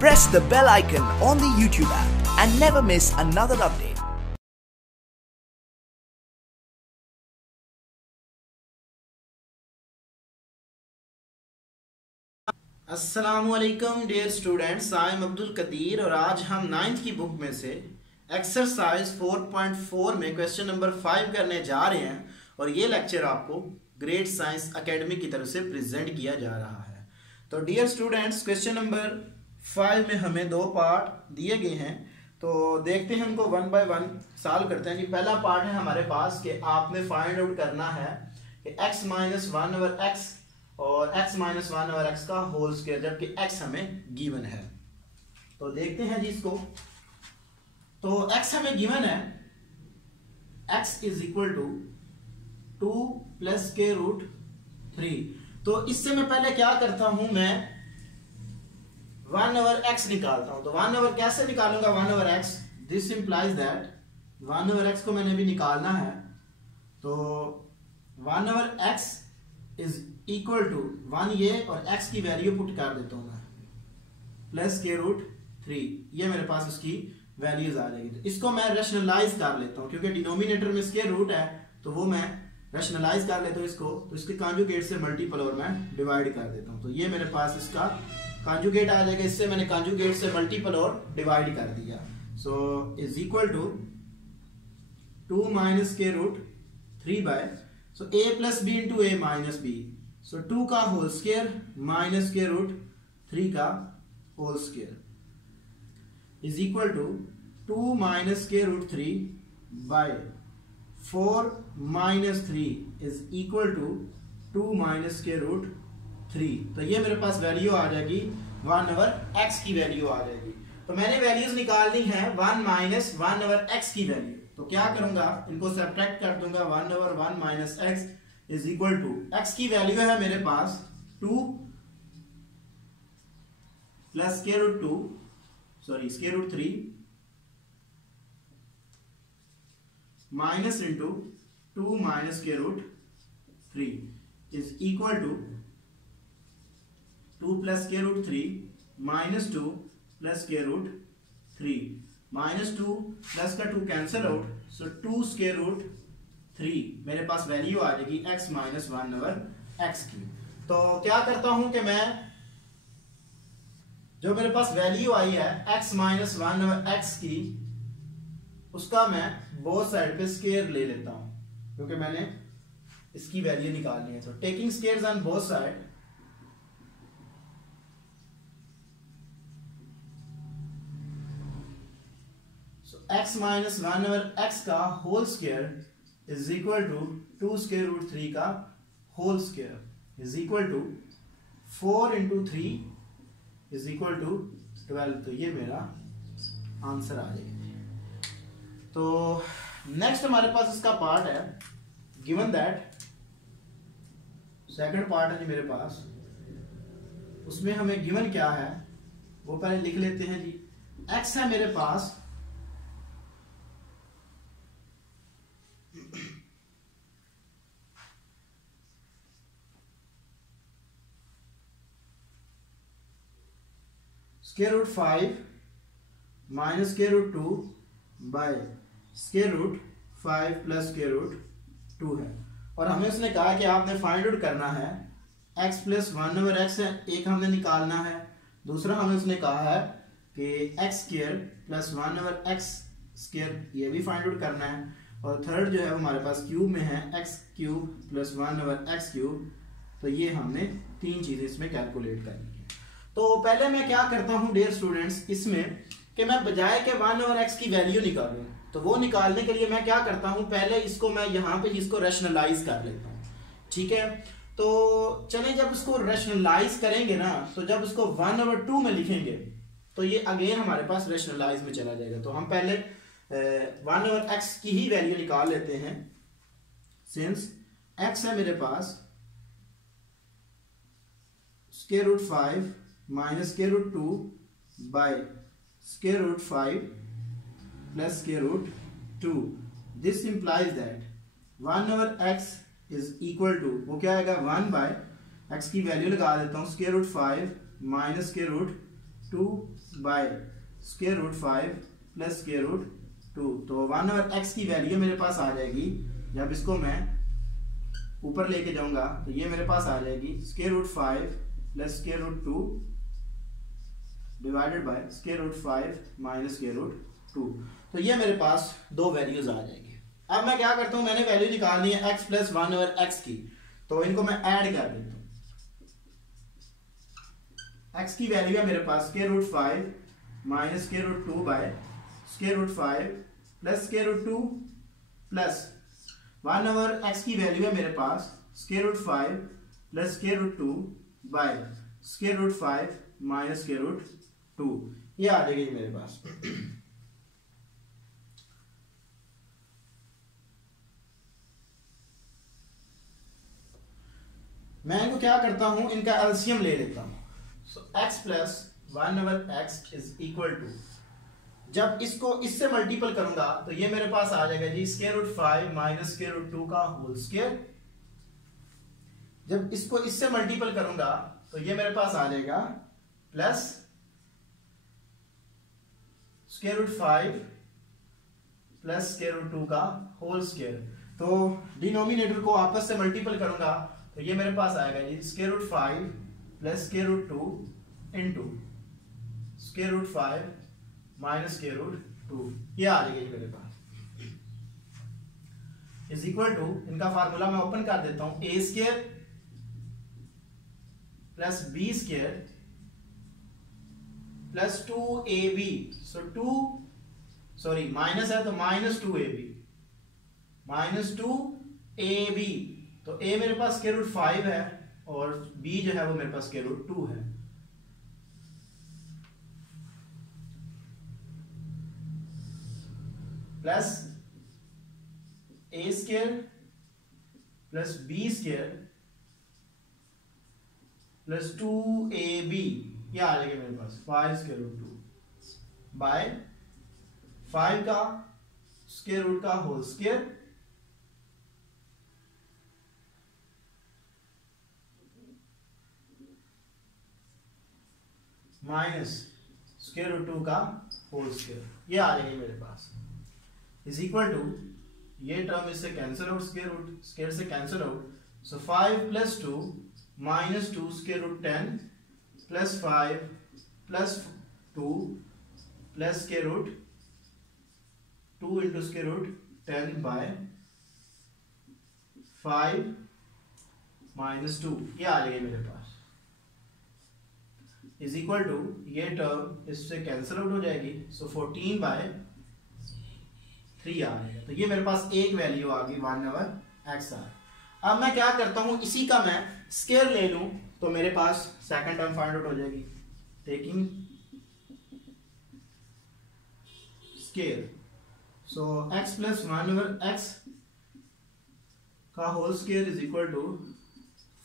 Press the bell icon on the YouTube app and never miss another update. अस्सलामुअलैकुम dear students, I am Abdul Qadir और आज हम 9th की book में से एक्सरसाइज 4.4 में क्वेश्चन नंबर 5 करने जा रहे हैं और ये लेक्चर आपको ग्रेट साइंस एकेडमी की तरफ से प्रेजेंट किया जा रहा है। तो डियर स्टूडेंट्स, क्वेश्चन नंबर 5 में हमें 2 पार्ट दिए गए हैं, तो देखते हैं उनको 1 बाय 1 सॉल्व करते हैं। पहला पार्ट है हमारे पास कि आपने फाइंड आउट करना है कि x माइनस 1 ओवर x और x माइनस 1 ओवर x का होल स्क्वायर, जबकि x हमें गिवन है। तो देखते हैं जी इसको। तो x हमें गिवन है, x is equal to 2 plus के रूट 3। तो इससे मैं पहले क्या करता हूं, मैं 1 ओवर x निकालता हूं। तो 1 ओवर कैसे निकालूंगा? 1 over x, this implies that 1 over x को मैंने भी निकालना है। तो 1 over x is equal to 1 ये और x की वैल्यू पुट कर देता हूं मैं, प्लस के रूट 3, ये मेरे पास उसकी वैल्यूज आ जाएगी। तो इसको मैं रैशनलाइज कर लेता हूं, क्योंकि डिनोमिनेटर में स्क्वायर रूट है तो वो मैं रैशनलाइज कर लेता हूं इसको। तो इसके कॉन्जुगेट से मल्टीपल और मैं डिवाइड कर देता हूं, तो ये मेरे पास इसका कॉन्जुगेट आ जाएगा। इससे मैंने कॉन्जुगेट से मल्टीपल और डिवाइड कर दिया। So is equal to 2 minus के root 3 by, so a plus b into a minus b. So 2 का होल स्क्वायर माइनस के रूट 3 का whole square is equal to 2 minus के root 3 by 4 minus 3 is equal to 2 minus के root 3। तो ये मेरे पास वैल्यू आ जाएगी 1 ओवर x की वैल्यू आ जाएगी। तो मैंने वैल्यूज निकालनी है 1 माइनस 1 ओवर x की वैल्यू। तो क्या करूंगा, इनको सब्ट्रैक्ट कर दूंगा। 1 over 1 minus x is equal to, x की वैल्यू है मेरे पास 2 प्लस के root 2, sorry square root 3 minus into 2 minus के root 3 is equal to 2 plus के रूट 3 माइनस 2 प्लस के रूट 3, माइनस 2 प्लस का 2 cancel out, so 2 square root 3 मेरे पास वैल्यू आ जाएगी x माइनस 1 ओवर x की। तो क्या करता हूं कि मैं जो मेरे पास वैल्यू आई है x माइनस 1 ओवर x की, उसका मैं बोथ साइड पे स्क्वायर ले लेता हूं, क्योंकि मैंने इसकी वैल्यू निकालनी है। तो taking squares on both side, x minus 1 over x का whole square is equal to 2 square root 3 का whole square is equal to 4 into 3 is equal to 12। तो ये मेरा आंसर आ जाएगा। तो नेक्स्ट हमारे पास इसका पार्ट है, गिवन दैट सेकंड पार्ट है जी मेरे पास। उसमें हमें गिवन क्या है वो पहले लिख लेते हैं जी। x है मेरे पास square root 5 minus square root 2 by square root 5 plus square root 2 है। और हमें उसने कहा कि आपने फाइंड आउट करना है x प्लस 1 ओवर x है, एक हमने निकालना है। दूसरा हमें उसने कहा है कि x square plus 1 over x square, ये भी फाइंड आउट करना है। और थर्ड जो है वो हमारे पास क्यूब में है, x cube plus 1 over x cube. तो ये हमने 3 चीजें इसमें कैलकुलेट करनी है। तो पहले मैं क्या करता हूं डियर स्टूडेंट्स इसमें, कि मैं बजाय के 1 ओवर x की वैल्यू निकालूं, तो वो निकालने के लिए मैं क्या करता हूं, पहले इसको मैं यहां पे इसको रैशनलाइज कर लेता हूं। ठीक है, तो चलें जब इसको रैशनलाइज करेंगे ना, तो जब इसको 1 ओवर 2 में लिखेंगे तो ये अगेन हमारे पास रैशनलाइज में चला जाएगा। तो हम पहले 1 ओवर x की ही वैल्यू निकाल लेते हैं। सिंस x है मेरे पास square root 5 minus square root 2 by square root 5 plus square root 2, this implies that 1 over x is equal to, वो क्या आएगा 1 बाय x की वैल्यू लगा देता हूं square root 5 minus square root 2 by square root 5 plus square root 2। तो 1/x की value मेरे पास आ जाएगी, जब इसको मैं ऊपर लेके जाऊंगा तो ये मेरे पास आ जाएगी square root 5 plus square root 2 divided by square root 5 minus square root 2। तो ये मेरे पास दो वैल्यूज आ जाएगी। अब मैं क्या करता हूं, मैंने वैल्यू निकालनी है x प्लस 1/x की, तो इनको मैं ऐड कर देता हूं। x की वैल्यू है मेरे पास square root 5 minus square root 2 by square root 5 plus square root 2 plus 1/x की वैल्यू है मेरे पास square root 5 plus square root 2 by square root 5 minus square root 2। ये आ जाएगी मेरे पास। मैं इनको क्या करता हूं, इनका एलसीएम ले लेता हूं। So x plus 1/x is equal to, जब इसको इससे मल्टीपल करूंगा तो ये मेरे पास आ जाएगा जी square root 5 minus square root 2 का होल स्क्वायर। जब इसको इससे मल्टीपल करूंगा तो ये मेरे पास आ जाएगा plus square root 5 plus square root 2 का होल स्क्वायर। तो डिनोमिनेटर को आपस से मल्टीपल करूंगा तो ये मेरे पास आएगा जी square root 5 plus square root 2 into square root 5 minus square root 2। ये आ जाएगा मेरे पास इज इक्वल टू, इनका फार्मूला मैं ओपन कर देता हूं, a square plus b square plus 2ab। So minus है तो माइनस 2ab माइनस 2ab। तो a मेरे पास स्क्वायर रूट 5 है और b जो है वो मेरे पास स्क्वायर रूट 2 है। Plus a square plus b square plus 2ab, ये आ जाएगा मेरे पास 5 स्क्वायर रूट 2 बाय 5 का स्क्वायर रूट का whole square minus square root 2 का होल स्क्वायर। ये आ जाएगी मेरे पास इज इक्वल टू, ये टर्म इससे कैंसिल आउट, स्क्वायर से cancel out. So 5 plus 2 minus 2 square root 10 plus 5 plus 2 plus square root 2 into square root 10 by 5 minus 2। ये आ जाएगी मेरे पास इज इक्वल टू, ये टर्म इससे कैंसिल आउट हो जाएगी। सो 14 बाय 3 आ जाएगा। तो ये मेरे पास एक वैल्यू आ गई 1/x आ। अब मैं क्या करता हूं, इसी का मैं स्क्वायर ले लूं तो मेरे पास सेकंड टर्म फाइंड आउट हो जाएगी। Taking square, so x plus 1/x का whole square is equal to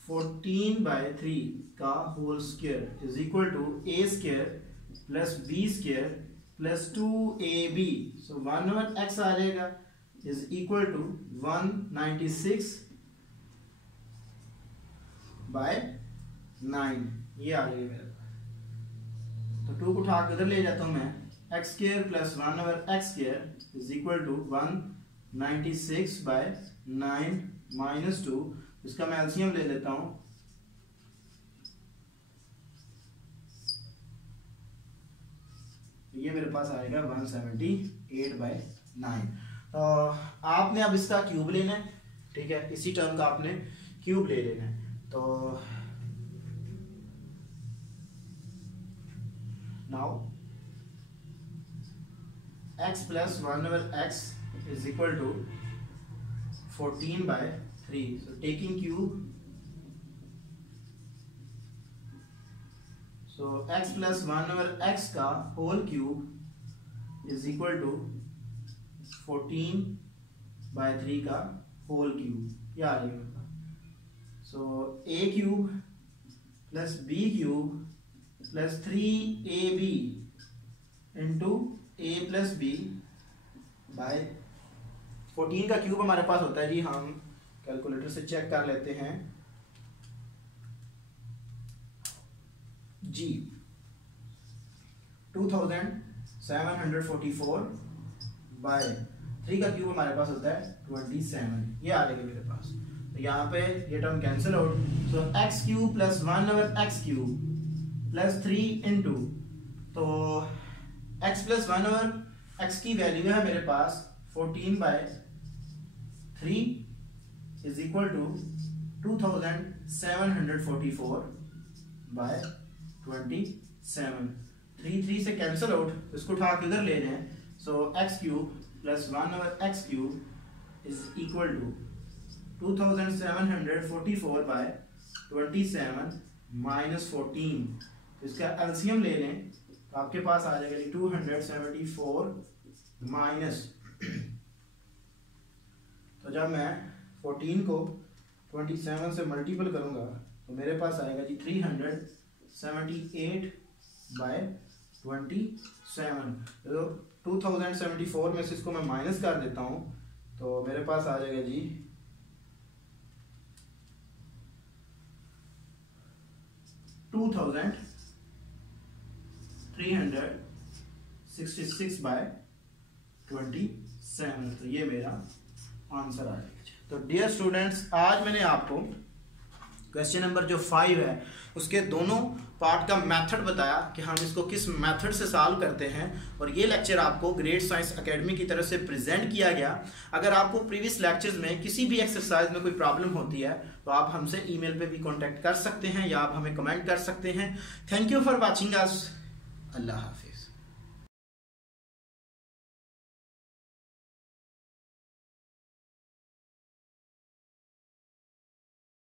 14/3 का whole square is equal to a square plus b square plus 2ab। So 1/x आ जाएगा इज इक्वल टू 196/9। ये आ जाएगी मेरे पास। तो 2 को उठा के उधर ले जाता हूं मैं, x square plus 1/x square is equal to 196/9 minus 2। इसका मैं एलसीएम ले लेता हूं, ये मेरे पास आएगा 178/9। तो आपने अब इसका क्यूब लेना है, ठीक है, इसी टर्म का आपने क्यूब ले लेना है। तो now x plus 1/x is equal to 14/3। so taking cube, so x plus 1/x का whole cube is equal to 14/3 का होल क्यूब। ये आ जाएगा। So a cube plus b cube plus 3ab into a plus b by 14 का cube हमारे पास होता है जी, हम कैलकुलेटर से चेक कर लेते हैं जी। 2744 बाय 3 का क्यूब हमारे पास होता है 27, ये आ जाएगा मेरे पास। तो यहाँ पे ये term cancel out, so x cube plus 1/x³ plus 3 into, तो x प्लस 1/x की वैल्यू है मेरे पास 14/3 इज इक्वल टू 2744 बाय 27। 3 से कैंसिल आउट, इसको उठा के इधर ले लें, so x³ plus 1/x³ is equal to 2744 by 27 minus 14। इसका एलसीएम ले लें तो आपके पास आ जाएगा जी 274 माइनस, तो जब मैं 14 को 27 से मल्टीपल करूंगा तो मेरे पास आएगा जी 378 बाय 27। तो 2074 में से इसको मैं माइनस कर देता हूं तो मेरे पास आ जाएगा जी 2366 बाय 27। तो ये मेरा आंसर आ जाएगा। तो डियर स्टूडेंट्स, आज मैंने आपको क्वेश्चन नंबर जो 5 है उसके दोनों पार्ट का मेथड बताया कि हम इसको किस मेथड से सॉल्व करते हैं, और ये लेक्चर आपको ग्रेट साइंस एकेडमी की तरफ से प्रेजेंट किया गया। अगर आपको प्रीवियस लेक्चर्स में किसी भी एक्सरसाइज में कोई प्रॉब्लम होती है तो आप हमसे ईमेल पे भी कांटेक्ट कर सकते हैं या आप हमें कमेंट कर सकते हैं। Thank you for watching us. अल्लाह हाफिज़।